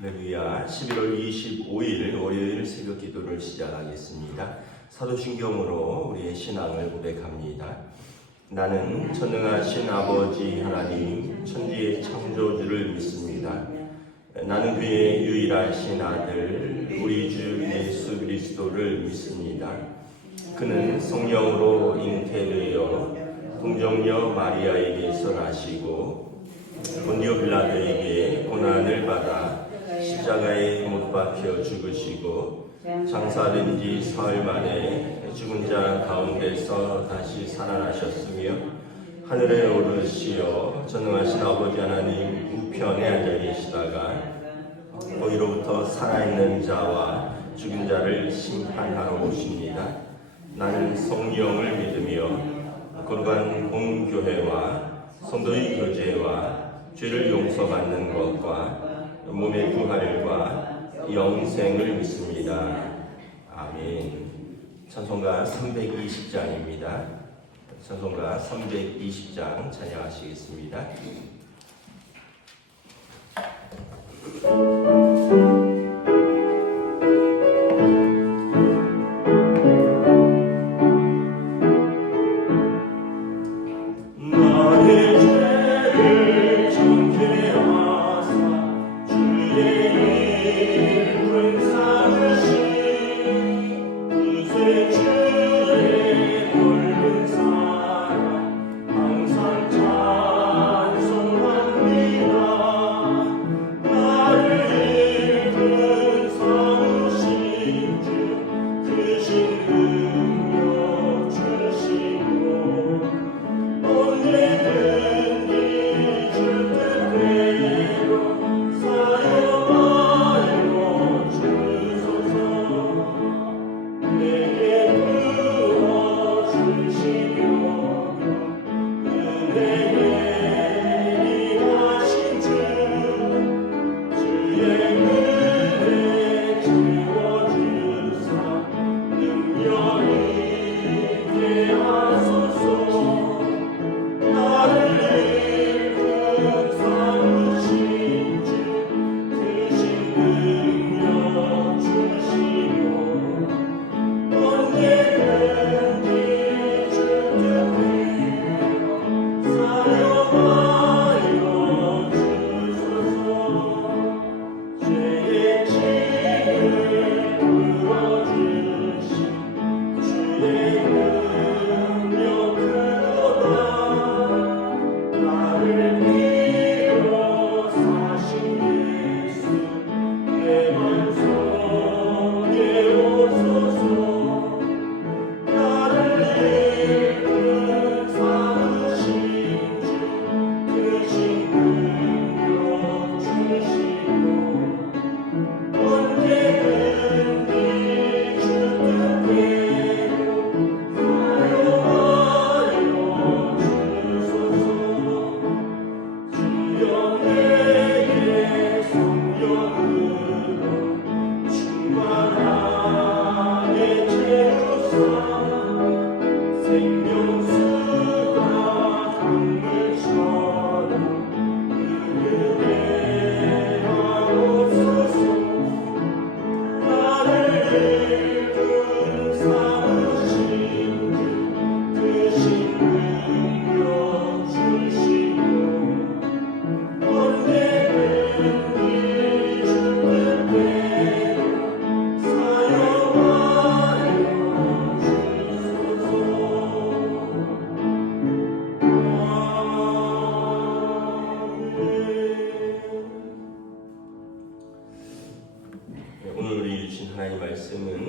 할렐루야. 11월 25일 월요일 새벽 기도를 시작하겠습니다. 사도신경으로 우리의 신앙을 고백합니다. 나는 전능하신 아버지 하나님 천지의 창조주를 믿습니다. 나는 그의 유일하신 아들 우리 주 예수 그리스도를 믿습니다. 그는 성령으로 잉태되어 동정녀 마리아에게서 나시고 본디오 빌라도에게 고난을 받아 십자가에 못 박혀 죽으시고 장사된 지 사흘 만에 죽은 자 가운데서 다시 살아나셨으며 하늘에 오르시어 전능하신 아버지 하나님 우편에 앉아 계시다가 거기로부터 살아있는 자와 죽은 자를 심판하러 오십니다. 나는 성령을 믿으며 거룩한 공교회와 성도의 교제와 죄를 용서받는 것과 몸의 부활과 영생을 믿습니다. 아멘. 찬송가 320장입니다. 찬송가 320장 찬양하시겠습니다.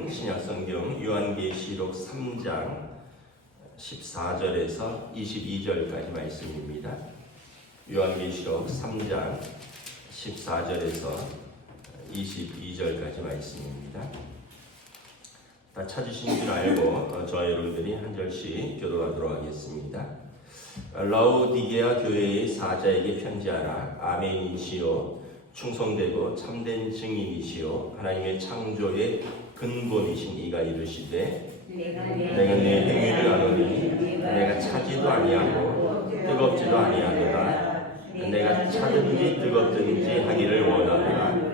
신약성경 요한계시록 3장 14절에서 22절까지 말씀입니다. 요한계시록 3장 14절에서 22절까지 말씀입니다. 다 찾으신 줄 알고 저와 여러분들이 한 절씩 교도하도록 하겠습니다. 라오디게아 교회의 사자에게 편지하라. 아멘이시오 충성되고 참된 증인이시오 하나님의 창조의 근본이신 이가 이르시되 내가 내 행위를 아노니 내가 차지도 아니하고 뜨겁지도 아니하노라. 내가 차든지 뜨겁든지 하기를 원하노라.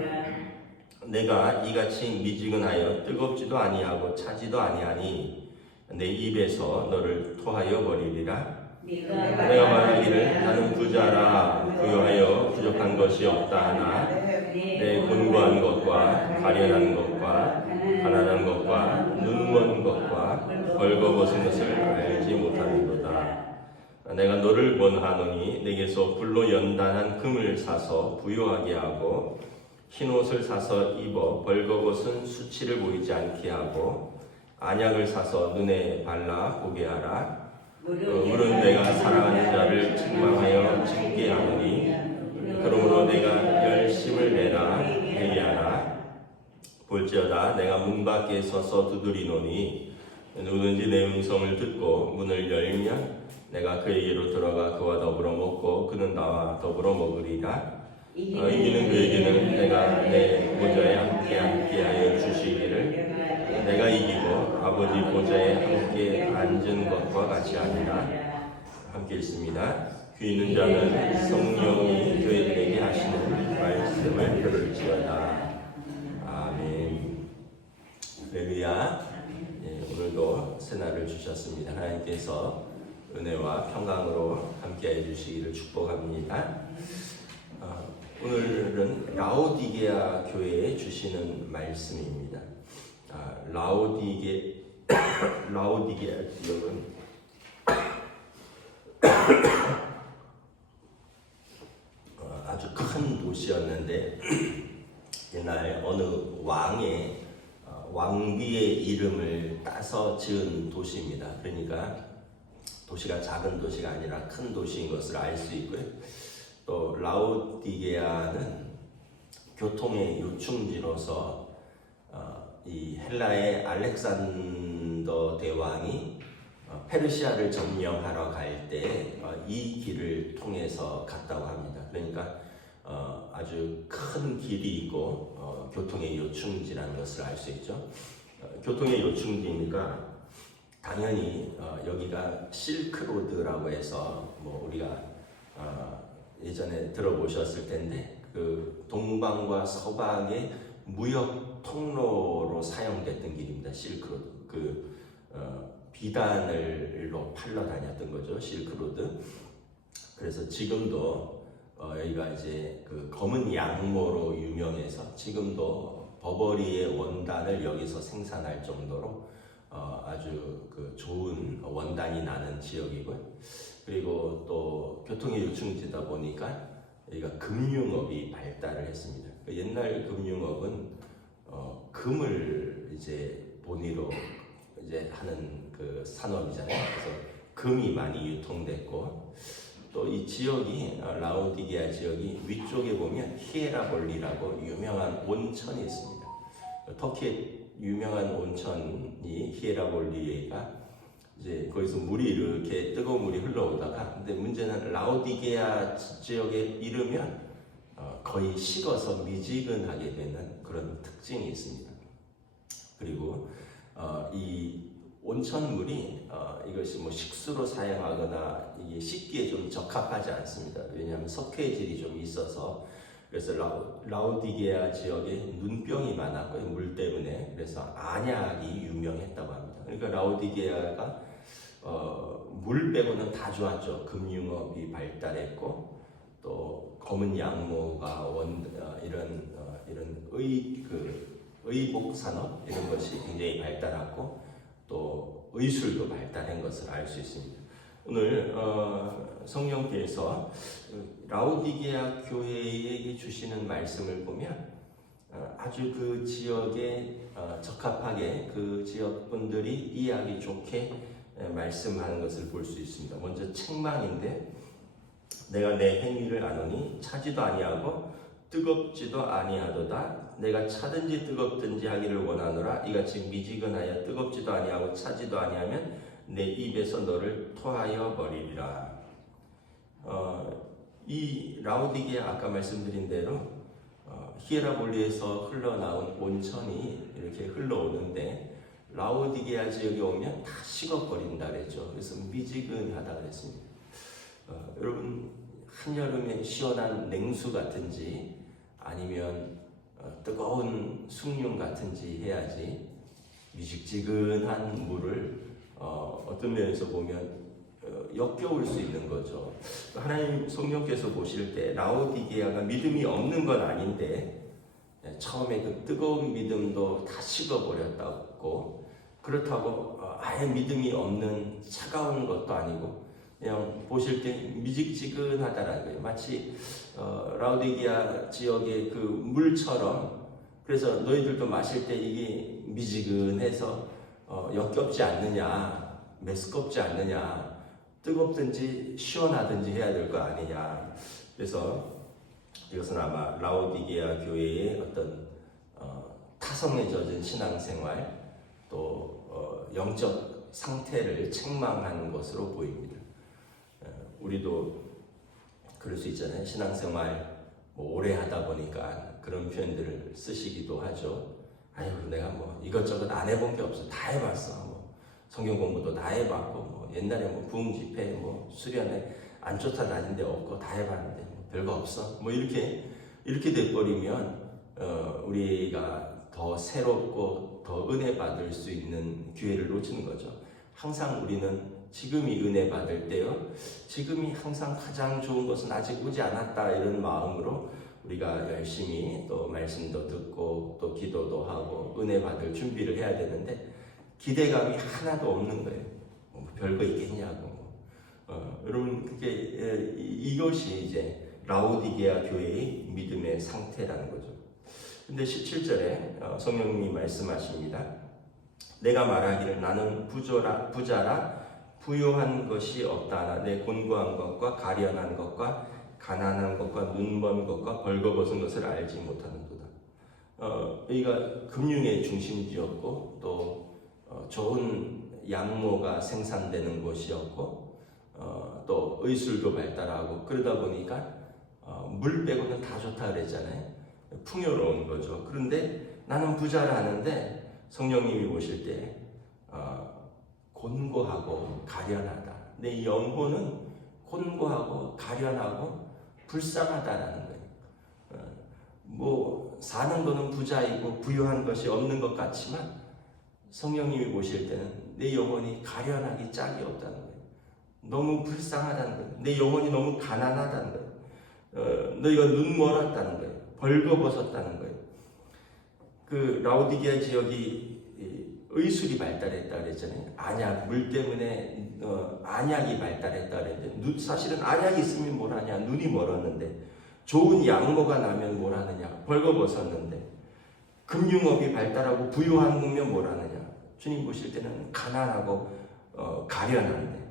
내가 이같이 미지근하여 뜨겁지도 아니하고 차지도 아니하니 내 입에서 너를 토하여 버리리라. 내가 말하기를 나는 부자라 부유하여 부족한 것이 없다 하나 내 곤고한 것과 가련한 것과 가난한 것과 눈먼 것과 벌거벗은 것을 알지 못하는도다. 내가 너를 원하노니 내게서 불로 연단한 금을 사서 부유하게 하고 흰옷을 사서 입어 벌거벗은 수치를 보이지 않게 하고 안약을 사서 눈에 발라 보게 하라. 물은 내가 사랑하는 자를 책망하여 징계 하노니 그러므로 내가 열심을 내라 회개하라. 볼지어다 내가 문 밖에 서서 두드리노니 누구든지 내 음성을 듣고 문을 열면 내가 그에게로 들어가 그와 더불어 먹고 그는 나와 더불어 먹으리라. 이기는 그에게는 내가 내 보좌에 함께 하여 주시기를 내가 이기고 아버지 보좌에 함께 앉은 것과 같이 하리라. 함께 읽습니다. 귀 있는 자는 성령이 교회들에게 하시는 말씀을 들을지어다. 아멘. 할렐루야. 오늘도 새날을 주셨습니다. 하나님께서 은혜와 평강으로 함께해 주시기를 축복합니다. 오늘은 라오디게아 교회에 주시는 말씀입니다. 라오디게아 지역은 아주 큰 도시였는데 옛날 어느 왕비의 이름을 따서 지은 도시입니다. 그러니까 도시가 작은 도시가 아니라 큰 도시인 것을 알 수 있고요. 또 라오디게아는 교통의 요충지로서 이 헬라의 알렉산더 대왕이 페르시아를 점령하러 갈 때 이 길을 통해서 갔다고 합니다. 그러니까 아주 큰 길이 있고 교통의 요충지라는 것을 알 수 있죠. 교통의 요충지니까 당연히 여기가 실크로드라고 해서 뭐 우리가 예전에 들어보셨을 텐데 그 동방과 서방의 무역 통로로 사용됐던 길입니다. 실크로드. 비단을로 팔러 다녔던 거죠. 실크로드. 그래서 지금도 여기가 이제 그 검은 양모로 유명해서 지금도 버버리의 원단을 여기서 생산할 정도로 아주 그 좋은 원단이 나는 지역이고요. 그리고 또 교통의 요충지다 보니까 여기가 금융업이 발달을 했습니다. 옛날 금융업은 금을 이제 본위로 이제 하는 그 산업이잖아요. 그래서 금이 많이 유통됐고 또 이 지역이 라오디게아 지역이 위쪽에 보면 히에라볼리라고 유명한 온천이 있습니다. 터키의 유명한 온천이 히에라볼리가 이제 거기서 물이 이렇게 뜨거운 물이 흘러오다가 근데 문제는 라오디게아 지역에 이르면 거의 식어서 미지근하게 되는 그런 특징이 있습니다. 그리고 이 온천물이 이것이 뭐 식수로 사용하거나 이게 씻기에 좀 적합하지 않습니다. 왜냐하면 석회질이 좀 있어서 그래서 라오디게아 지역에 눈병이 많았고요. 물 때문에. 그래서 안약이 유명했다고 합니다. 그러니까 라오디게아가 물 빼고는 다 좋았죠. 금융업이 발달했고 또 검은 양모가 이런 의복 산업 이런 것이 굉장히 발달하고 또 의술도 발달한 것을 알 수 있습니다. 오늘 성령께서 라오디게아 교회에게 주시는 말씀을 보면 아주 그 지역에 적합하게 그 지역 분들이 이해하기 좋게 말씀하는 것을 볼 수 있습니다. 먼저 책망인데 내가 내 행위를 아노니 차지도 아니하고 뜨겁지도 아니하도다. 내가 차든지 뜨겁든지 하기를 원하노라. 이같이 미지근하여 뜨겁지도 아니하고 차지도 아니하면 내 입에서 너를 토하여 버리리라. 이 라오디게아 아까 말씀드린 대로 히에라볼리에서 흘러나온 온천이 이렇게 흘러오는데 라오디게아 지역에 오면 다 식어버린다 그랬죠. 그래서 미지근하다 그랬습니다. 여러분 한여름에 시원한 냉수 같은지 아니면 뜨거운 숭늉 같은지 해야지 미직지근한 물을 어떤 면에서 보면 역겨울 수 있는 거죠. 하나님 성령께서 보실 때 라오디게아가 믿음이 없는 건 아닌데 처음에 그 뜨거운 믿음도 다 식어버렸다고, 그렇다고 아예 믿음이 없는 차가운 것도 아니고 그냥 보실 때 미직지근하다라는 거예요. 마치 라오디게아 지역의 그 물처럼. 그래서 너희들도 마실 때 이게 미지근해서 역겹지 않느냐, 메스껍지 않느냐, 뜨겁든지 시원하든지 해야 될 거 아니냐. 그래서 이것은 아마 라오디게아 교회의 어떤 타성에 젖은 신앙생활, 또 영적 상태를 책망한 것으로 보입니다. 우리도 그럴 수 있잖아요. 신앙생활 오래 하다 보니까 그런 표현들을 쓰시기도 하죠. 아유, 내가 뭐 이것저것 안 해본 게 없어. 다 해봤어. 뭐 성경 공부도 다 해봤고, 뭐 옛날에 뭐 부흥 집회, 뭐 수련회 안 쫓아다닌 데 없고 다 해봤는데 뭐 별거 없어. 뭐 이렇게 돼버리면 우리가 더 새롭고 더 은혜 받을 수 있는 기회를 놓치는 거죠. 항상 우리는 지금이 은혜 받을 때요, 지금이 항상 가장 좋은 것은 아직 오지 않았다, 이런 마음으로 우리가 열심히 또 말씀도 듣고 또 기도도 하고 은혜 받을 준비를 해야 되는데 기대감이 하나도 없는 거예요. 별거 있겠냐고. 여러분, 그게 이것이 이제 라오디게아 교회의 믿음의 상태라는 거죠. 근데 17절에 성령님이 말씀하십니다. 내가 말하기를 나는 부자라 부요한 것이 없다. 내 곤고한 것과 가련한 것과 가난한 것과 눈먼 것과 벌거벗은 것을 알지 못하는도다. 여기가 금융의 중심지였고 또 좋은 양모가 생산되는 곳이었고 또 의술도 발달하고 그러다 보니까 물 빼고는 다 좋다 그랬잖아요. 풍요로운 거죠. 그런데 나는 부자라 하는데 성령님이 보실 때 곤고하고 가련하다. 내 영혼은 곤고하고 가련하고 불쌍하다라는 거예요. 뭐 사는 거는 부자이고 부유한 것이 없는 것 같지만 성령님이 보실 때는 내 영혼이 가련하기 짝이 없다는 거예요. 너무 불쌍하다는 거예요. 내 영혼이 너무 가난하다는 거예요. 너희가 눈 멀었다는 거예요. 벌거벗었다는 거예요. 그 라오디게아 지역이 의술이 발달했다 그랬잖아요. 안약, 물 때문에 안약이 발달했다 그랬는데 사실은 안약이 있으면 뭘 하냐. 눈이 멀었는데 좋은 양모가 나면 뭘 하느냐. 벌거벗었는데 금융업이 발달하고 부유하면 뭘 하느냐. 주님 보실 때는 가난하고 가련한데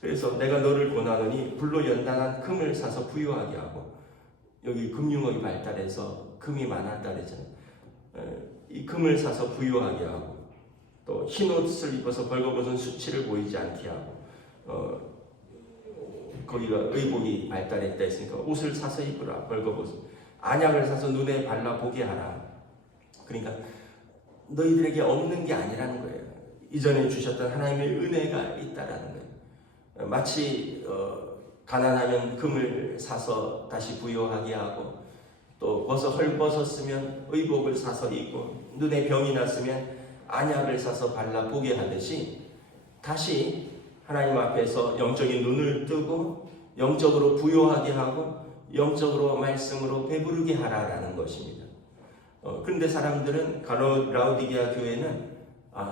그래서 내가 너를 권하노니 불로 연단한 금을 사서 부유하게 하고 여기 금융업이 발달해서 금이 많았다 그랬잖아요. 이 금을 사서 부유하게 하고 또 흰옷을 입어서 벌거벗은 수치를 보이지 않게 하고 거기가 의복이 발달했다 했으니까 옷을 사서 입으라. 벌거벗은 안약을 사서 눈에 발라보게 하라. 그러니까 너희들에게 없는 게 아니라는 거예요. 이전에 주셨던 하나님의 은혜가 있다라는 거예요. 마치 가난하면 금을 사서 다시 부유하게 하고 또 헐벗었으면 의복을 사서 입고 눈에 병이 났으면 안약을 사서 발라보게 하듯이 다시 하나님 앞에서 영적인 눈을 뜨고 영적으로 부유하게 하고 영적으로 말씀으로 배부르게 하라라는 것입니다. 그런데 사람들은 라오디게아 교회는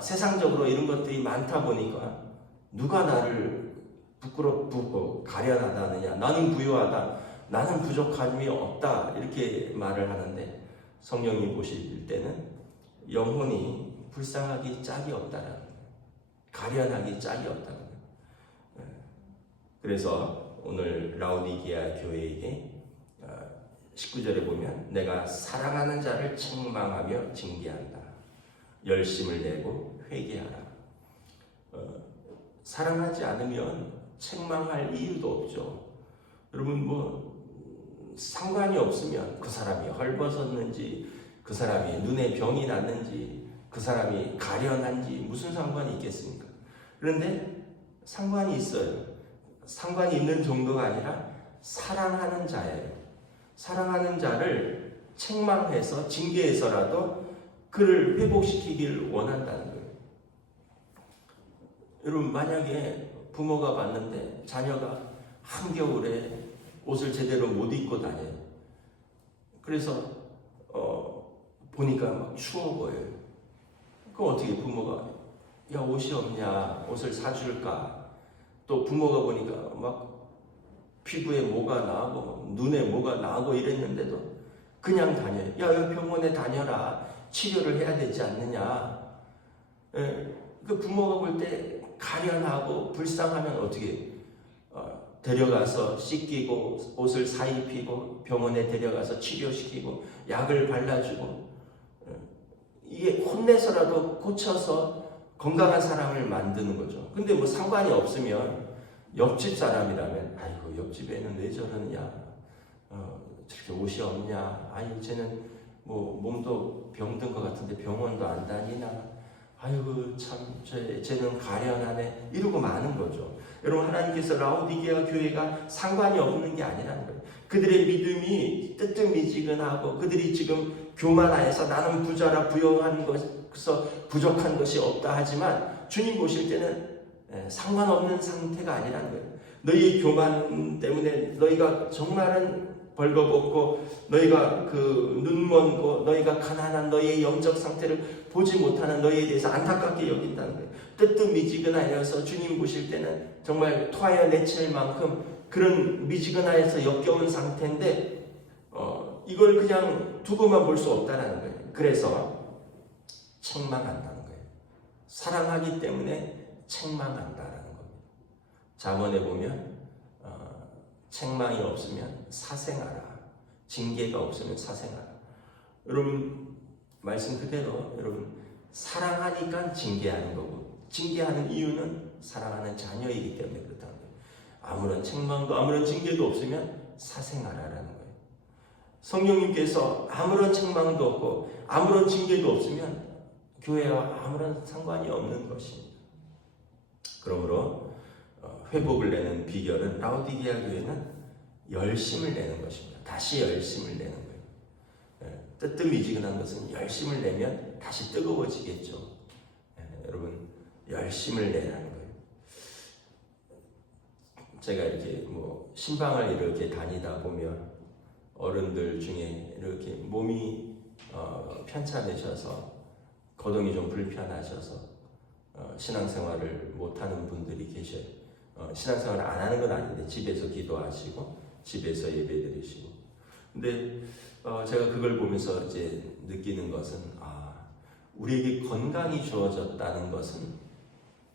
세상적으로 이런 것들이 많다 보니까 누가 나를 부끄럽고 가련하다느냐, 나는 부유하다, 나는 부족함이 없다 이렇게 말을 하는데 성령이 보실 때는 영혼이 불쌍하기 짝이 없다라는 거예요. 가련하기 짝이 없다는 거예요. 그래서 오늘 라오디게아 교회에게 19절에 보면 내가 사랑하는 자를 책망하며 징계한다. 열심을 내고 회개하라. 사랑하지 않으면 책망할 이유도 없죠. 여러분 뭐 상관이 없으면 그 사람이 헐벗었는지 그 사람이 눈에 병이 났는지 그 사람이 가련한지 무슨 상관이 있겠습니까? 그런데 상관이 있어요. 상관이 있는 정도가 아니라 사랑하는 자예요. 사랑하는 자를 책망해서 징계해서라도 그를 회복시키길 원한다는 거예요. 여러분, 만약에 부모가 봤는데 자녀가 한겨울에 옷을 제대로 못 입고 다녀요. 그래서 보니까 막 추워 보여요. 그럼 어떻게 부모가 야, 옷이 없냐, 옷을 사줄까? 또 부모가 보니까 막 피부에 뭐가 나고 눈에 뭐가 나고 이랬는데도 그냥 다녀요. 야, 여기 병원에 다녀라, 치료를 해야 되지 않느냐. 그 부모가 볼 때 가련하고 불쌍하면 어떻게 데려가서 씻기고 옷을 사입히고 병원에 데려가서 치료시키고 약을 발라주고, 이게 혼내서라도 고쳐서 건강한 사람을 만드는 거죠. 근데 뭐 상관이 없으면 옆집 사람이라면 아이고 옆집에는 왜 저러냐, 저렇게 옷이 없냐, 아이고 쟤는 뭐 몸도 병든 것 같은데 병원도 안 다니나, 아이고 참 쟤는 가련하네, 이러고 마는 거죠. 여러분, 하나님께서 라오디게아 교회가 상관이 없는 게 아니라는 거예요. 그들의 믿음이 뜨뜻미지근하고 그들이 지금 교만하여서 나는 부자라 부여한 것에서 부족한 것이 없다 하지만 주님 보실 때는 상관없는 상태가 아니라는 거예요. 너희의 교만 때문에 너희가 정말은 벌거벗고 너희가 그 눈먼고 너희가 가난한 너희의 영적 상태를 보지 못하는 너희에 대해서 안타깝게 여긴다는 거예요. 뜨뜻미지근하여서 주님 보실 때는 정말 토하여 내칠 만큼 그런 미지근하여서 역겨운 상태인데 이걸 그냥 두고만 볼 수 없다는 거예요. 그래서 책망한다는 거예요. 사랑하기 때문에 책망한다라는 겁니다. 잠언에 보면 책망이 없으면 사생하라, 징계가 없으면 사생하라. 여러분, 말씀 그대로 여러분, 사랑하니까 징계하는 거고, 징계하는 이유는 사랑하는 자녀이기 때문에 그렇다는 거예요. 아무런 책망도 아무런 징계도 없으면 사생하라라는 거예요. 성령님께서 아무런 책망도 없고 아무런 징계도 없으면 교회와 아무런 상관이 없는 것입니다. 그러므로 회복을 내는 비결은 라오디게아 교회는 열심을 내는 것입니다. 다시 열심을 내는 거예요. 뜨뜻미지근한 것은 열심을 내면 다시 뜨거워지겠죠. 여러분, 열심을 내라는 거예요. 제가 이렇게 뭐 신방을 이렇게 다니다 보면 어른들 중에 이렇게 몸이 편찮으셔서 거동이 좀 불편하셔서 신앙생활을 못하는 분들이 계셔요. 신앙생활을 안 하는 건 아닌데 집에서 기도하시고 집에서 예배드리시고. 근데 제가 그걸 보면서 이제 느끼는 것은 우리에게 건강이 주어졌다는 것은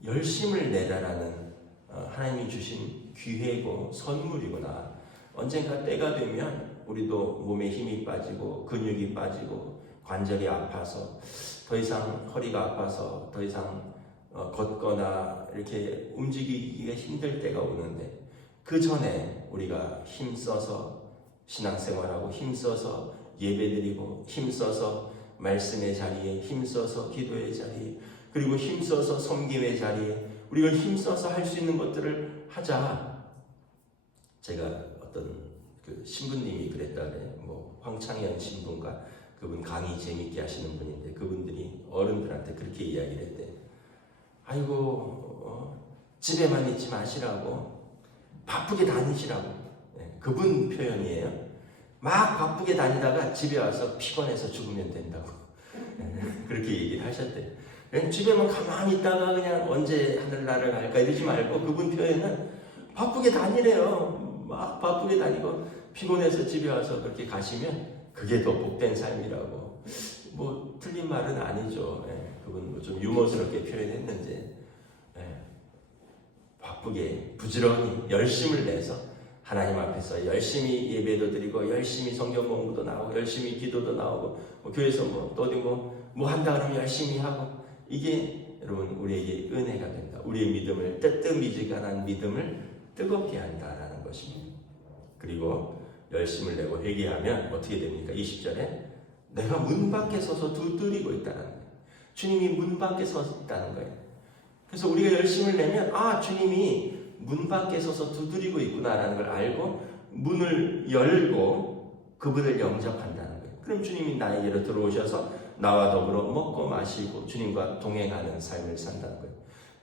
열심을 내라라는 하나님이 주신 기회고 선물이구나. 언젠가 때가 되면 우리도 몸에 힘이 빠지고 근육이 빠지고 관절이 아파서 더 이상 허리가 아파서 더 이상 걷거나 이렇게 움직이기가 힘들 때가 오는데, 그 전에 우리가 힘써서 신앙생활하고 힘써서 예배드리고 힘써서 말씀의 자리에 힘써서 기도의 자리에 그리고 힘써서 섬김의 자리에 우리가 힘써서 할 수 있는 것들을 하자. 제가 어떤 그 신부님이 그랬다네. 뭐 황창현 신부인가, 그분 강의 재밌게 하시는 분인데 그분들이 어른들한테 그렇게 이야기를 했대. 아이고 집에만 있지 마시라고, 바쁘게 다니시라고. 그분 표현이에요. 막 바쁘게 다니다가 집에 와서 피곤해서 죽으면 된다고. 그렇게 얘기를 하셨대. 집에만 가만히 있다가 그냥 언제 하늘나라를 갈까 이러지 말고, 그분 표현은 바쁘게 다니래요. 막 바쁘게 다니고 피곤해서 집에 와서 그렇게 가시면 그게 더 복된 삶이라고. 뭐 틀린 말은 아니죠. 그분 뭐 좀 유머스럽게 표현했는지, 바쁘게 부지런히 열심을 내서 하나님 앞에서 열심히 예배도 드리고 열심히 성경 공부도 나오고 열심히 기도도 나오고 교회에서 또 어디 뭐 한다 그러면 열심히 하고, 이게 여러분 우리에게 은혜가 된다. 우리의 믿음을, 뜨뜻미지근한 믿음을 뜨겁게 한다라는 것입니다. 그리고 열심을 내고 회개하면 어떻게 됩니까? 20절에 내가 문 밖에 서서 두드리고 있다는 거예요. 주님이 문 밖에 서 있다는 거예요. 그래서 우리가 열심을 내면 주님이 문 밖에 서서 두드리고 있구나라는 걸 알고 문을 열고 그분을 영접한다는 거예요. 그럼 주님이 나에게로 들어오셔서 나와 더불어 먹고 마시고 주님과 동행하는 삶을 산다는 거예요.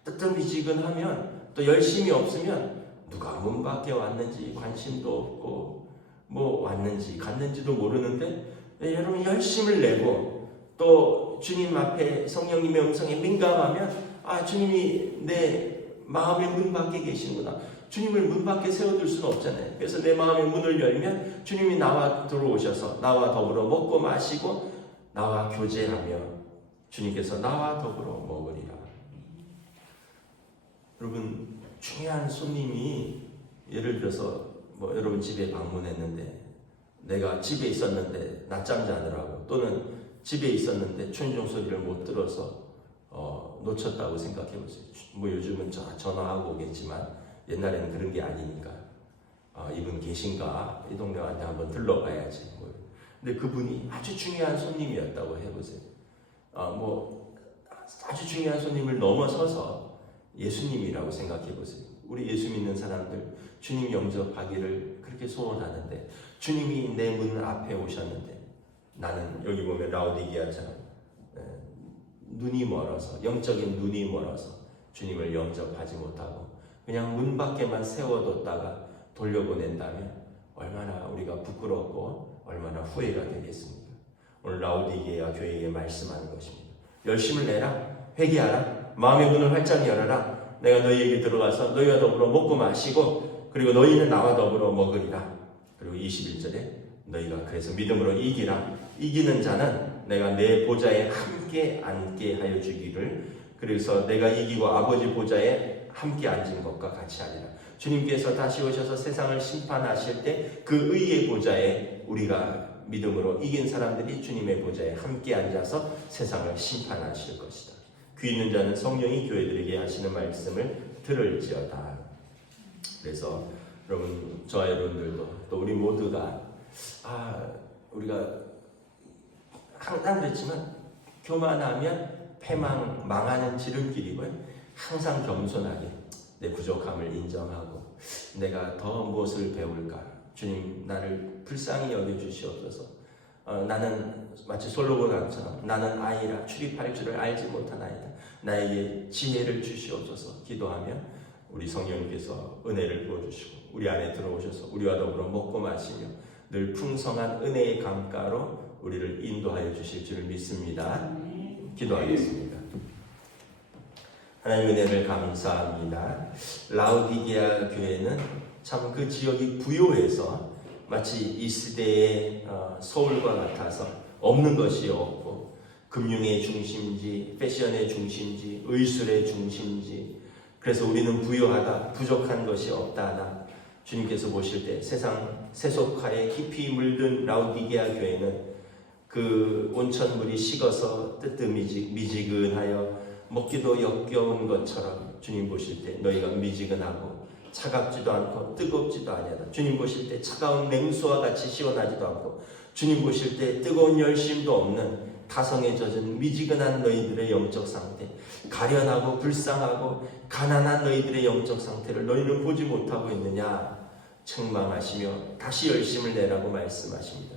뜨뜻미지근하면 또 열심이 없으면 누가 문 밖에 왔는지 관심도 없고 뭐 왔는지 갔는지도 모르는데 여러분 열심을 내고 또 주님 앞에 성령님의 음성에 민감하면 주님이 내 마음의 문 밖에 계시는구나. 주님을 문 밖에 세워둘 수는 없잖아요. 그래서 내 마음의 문을 열면 주님이 나와 들어오셔서 나와 더불어 먹고 마시고 나와 교제하며 주님께서 나와 더불어 먹으리라. 여러분 중요한 손님이 예를 들어서 뭐 여러분 집에 방문했는데 내가 집에 있었는데 낮잠 자느라고 또는 집에 있었는데 초인종 소리를 못 들어서 놓쳤다고 생각해 보세요. 뭐 요즘은 전화하고 오겠지만 옛날에는 그런 게 아니니까 이분 계신가 이 동네 안에 한번 들러가야지. 근데 그분이 아주 중요한 손님이었다고 해보세요. 뭐 아주 중요한 손님을 넘어서서 예수님이라고 생각해 보세요. 우리 예수 믿는 사람들 주님 영접하기를 그렇게 소원하는데 주님이 내 문 앞에 오셨는데 나는 여기 보면 라오디게아처럼 눈이 멀어서 영적인 눈이 멀어서 주님을 영접하지 못하고 그냥 문 밖에만 세워뒀다가 돌려보낸다면 얼마나 우리가 부끄럽고 얼마나 후회가 되겠습니까? 오늘 라오디게아 교회에 말씀하는 것입니다. 열심을 내라, 회개하라, 마음의 문을 활짝 열어라. 내가 너희에게 들어가서 너희와 더불어 먹고 마시고 그리고 너희는 나와 더불어 먹으리라. 그리고 21절에 너희가 그래서 믿음으로 이기라. 이기는 자는 내가 내 보좌에 함께 앉게 하여 주기를. 그래서 내가 이기고 아버지 보좌에 함께 앉은 것과 같이 하리라. 주님께서 다시 오셔서 세상을 심판하실 때 그 의의 보좌에 우리가 믿음으로 이긴 사람들이 주님의 보좌에 함께 앉아서 세상을 심판하실 것이다. 귀 있는 자는 성령이 교회들에게 하시는 말씀을 들을지어다. 그래서 여러분 저와 여러분들도 또 우리 모두가 우리가 항상 그랬지만 교만하면 패망 망하는 지름길이고요. 항상 겸손하게 내 부족함을 인정하고 내가 더 무엇을 배울까? 주님 나를 불쌍히 여겨주시옵소서. 나는 마치 솔로몬 왕처럼 나는 아이라 출입할 줄을 알지 못하나이다. 나에게 지혜를 주시옵소서 기도하며 우리 성령님께서 은혜를 부어주시고 우리 안에 들어오셔서 우리와 더불어 먹고 마시며 늘 풍성한 은혜의 강가로 우리를 인도하여 주실 줄 믿습니다. 기도하겠습니다. 하나님의 은혜를 감사합니다. 라오디게아 교회는 참 그 지역이 부요해서 마치 이 시대의 서울과 같아서 없는 것이 없고 금융의 중심지, 패션의 중심지, 의술의 중심지. 그래서 우리는 부요하다, 부족한 것이 없다. 주님께서 보실 때 세상 세속화에 깊이 물든 라오디게아 교회는 그 온천물이 식어서 뜨뜻미지근하여 먹기도 역겨운 것처럼 주님 보실 때 너희가 미지근하고 차갑지도 않고 뜨겁지도 아니하다. 주님 보실 때 차가운 냉수와 같이 시원하지도 않고 주님 보실 때 뜨거운 열심도 없는 타성에 젖은 미지근한 너희들의 영적 상태, 가련하고 불쌍하고 가난한 너희들의 영적 상태를 너희는 보지 못하고 있느냐 책망하시며 다시 열심을 내라고 말씀하십니다.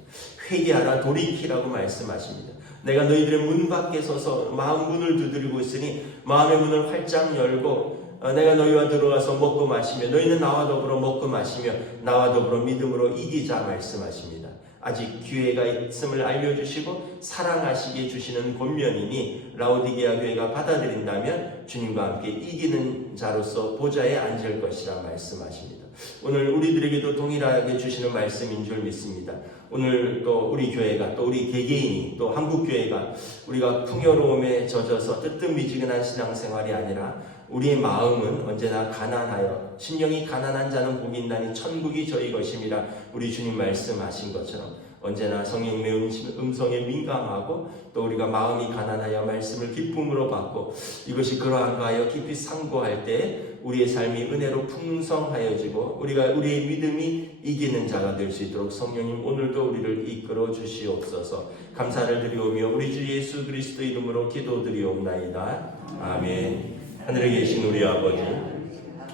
회개하라 돌이키라고 말씀하십니다. 내가 너희들의 문 밖에 서서 마음 문을 두드리고 있으니 마음의 문을 활짝 열고 내가 너희와 들어가서 먹고 마시며 너희는 나와 더불어 먹고 마시며 나와 더불어 믿음으로 이기자 말씀하십니다. 아직 기회가 있음을 알려주시고 사랑하시게 해주시는 권면이니 라오디게아 교회가 받아들인다면 주님과 함께 이기는 자로서 보좌에 앉을 것이라 말씀하십니다. 오늘 우리들에게도 동일하게 주시는 말씀인 줄 믿습니다. 오늘 또 우리 교회가 또 우리 개개인이 또 한국교회가 우리가 풍요로움에 젖어서 뜨뜻미지근한 신앙생활이 아니라 우리의 마음은 언제나 가난하여 심령이 가난한 자는 복이 있나니 천국이 저희 것임이라 우리 주님 말씀하신 것처럼 언제나 성령님의 음성에 민감하고 또 우리가 마음이 가난하여 말씀을 기쁨으로 받고 이것이 그러한가 하여 깊이 상고할 때 우리의 삶이 은혜로 풍성하여지고 우리가 우리의 믿음이 이기는 자가 될 수 있도록 성령님 오늘도 우리를 이끌어 주시옵소서. 감사를 드리오며 우리 주 예수 그리스도 이름으로 기도드리옵나이다. 아멘. 하늘에 계신 우리 아버지,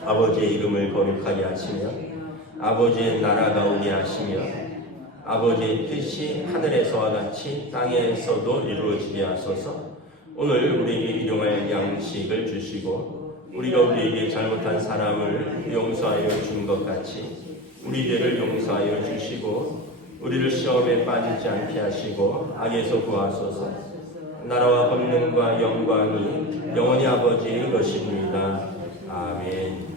아버지의 이름을 거룩하게 하시며 아버지의 나라가 오게 하시며 아버지의 뜻이 하늘에서와 같이 땅에서도 이루어지게 하소서. 오늘 우리에게 일용할 양식을 주시고 우리가 우리에게 잘못한 사람을 용서하여 준 것 같이 우리 죄를 용서하여 주시고 우리를 시험에 빠지지 않게 하시고 악에서 구하소서. 나라와 권능과 영광이 영원히 아버지의 것입니다. 아멘.